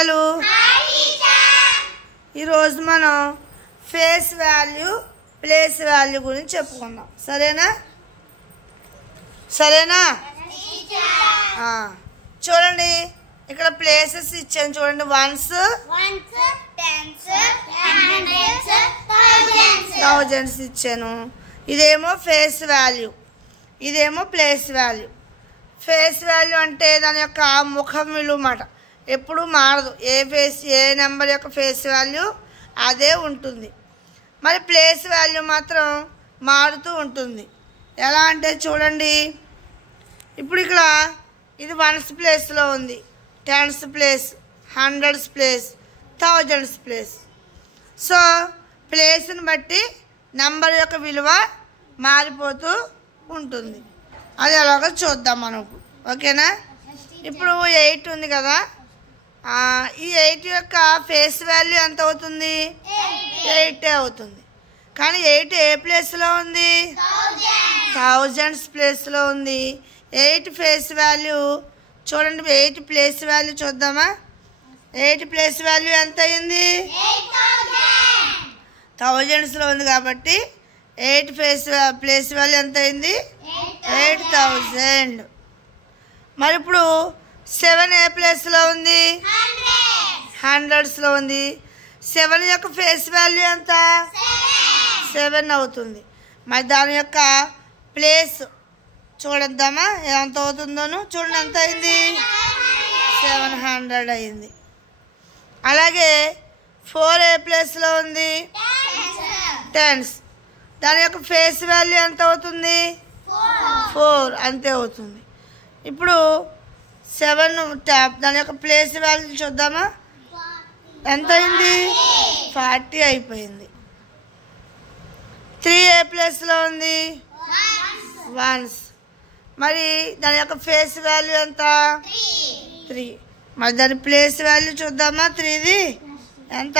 పిల్లలు ఈరోజు మనం ఫేస్ వాల్యూ ప్లేస్ వాల్యూ గురించి చెప్పుకుందాం. సరేనా? చూడండి, ఇక్కడ ప్లేసెస్ ఇచ్చాను. చూడండి, వన్స్, థౌజండ్స్ ఇచ్చాను. ఇదేమో ఫేస్ వాల్యూ, ఇదేమో ప్లేస్ వాల్యూ. ఫేస్ వాల్యూ అంటే దాని యొక్క ముఖం విలువ మాట, ఎప్పుడు మారదు. ఏ నెంబర్ యొక్క ఫేస్ వాల్యూ అదే ఉంటుంది. మరి ప్లేస్ వాల్యూ మాత్రం మారుతూ ఉంటుంది. ఎలా అంటే చూడండి, ఇప్పుడు ఇక్కడ ఇది వన్స్ ప్లేస్లో ఉంది, tens place, hundreds place, thousands place. So ప్లేస్ని బట్టి నెంబర్ యొక్క విలువ మారిపోతూ ఉంటుంది. అది ఎలాగో చూద్దాం మనకు. ఓకేనా? ఇప్పుడు 8 ఉంది కదా, ఈ 8 యొక్క ఫేస్ వాల్యూ ఎంత అవుతుంది? 8 అవుతుంది. కానీ 8 ఏ ప్లేస్లో ఉంది? థౌజండ్స్ ప్లేస్లో ఉంది. 8 ఫేస్ వాల్యూ చూడండి, 8 ప్లేస్ వాల్యూ చూద్దామా? 8 ప్లేస్ వాల్యూ ఎంత అయింది? థౌజండ్స్లో ఉంది కాబట్టి 8 ప్లేస్ వాల్యూ ఎంత అయింది? 8000. మరి ఇప్పుడు 7 ఏ ప్లేస్లో ఉంది? హండ్రెడ్స్లో ఉంది. 7 యొక్క ఫేస్ వాల్యూ ఎంత? 7 అవుతుంది. మరి దాని యొక్క ప్లేస్ చూడద్దామా ఎంత అవుతుందోను? చూడండి, ఎంత అయింది? 700 అయింది. అలాగే 4 ఏ ప్లేస్లో ఉంది? టెన్స్. దాని యొక్క ఫేస్ వాల్యూ ఎంత అవుతుంది? 4 అంతే అవుతుంది. ఇప్పుడు 7 దాని యొక్క ప్లేస్ వాల్యూ చూద్దామా? ఎంత అయింది? 40 అయిపోయింది. 3 ఏ ప్లేస్లో ఉంది? వన్స్. మరి దాని యొక్క ఫేస్ వాల్యూ ఎంత? 3. మరి దాని ప్లేస్ వాల్యూ చూద్దామా? 3ది ఎంత?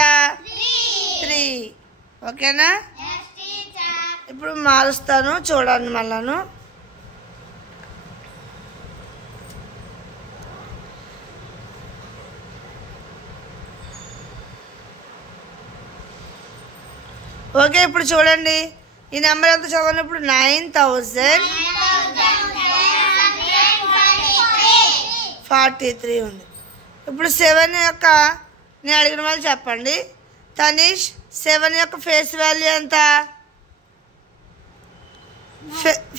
3. ఓకేనా? ఇప్పుడు మారుస్తాను, చూడండి మళ్ళాను. ఓకే, ఇప్పుడు చూడండి, ఈ నెంబర్ ఎంత చదవండి. ఇప్పుడు 9043 ఉంది. ఇప్పుడు 7 యొక్క నేను అడిగిన వాళ్ళు చెప్పండి. తనీష్, 7 యొక్క ఫేస్ వాల్యూ ఎంత?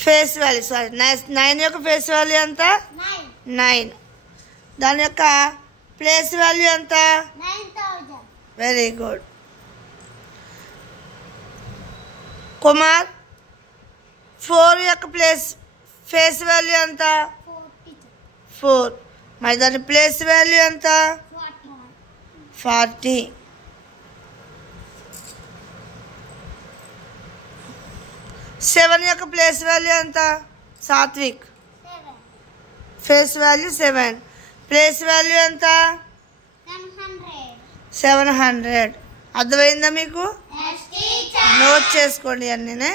ఫేస్ వాల్యూ 9 యొక్క ఫేస్ వాల్యూ ఎంత? 9. దాని యొక్క ప్లేస్ వాల్యూ ఎంత? 9000. Very good. కుమార్, 4 యొక్క ఫేస్ వాల్యూ ఎంత? 4. మరి దాని ప్లేస్ వాల్యూ ఎంత? 40. సెవెన్ యొక్క ప్లేస్ వాల్యూ ఎంత? Satvik, face value 7. Place value ఎంత? 700. అర్థమైందా మీకు? నోట్ చేసుకోండి అన్నీనే.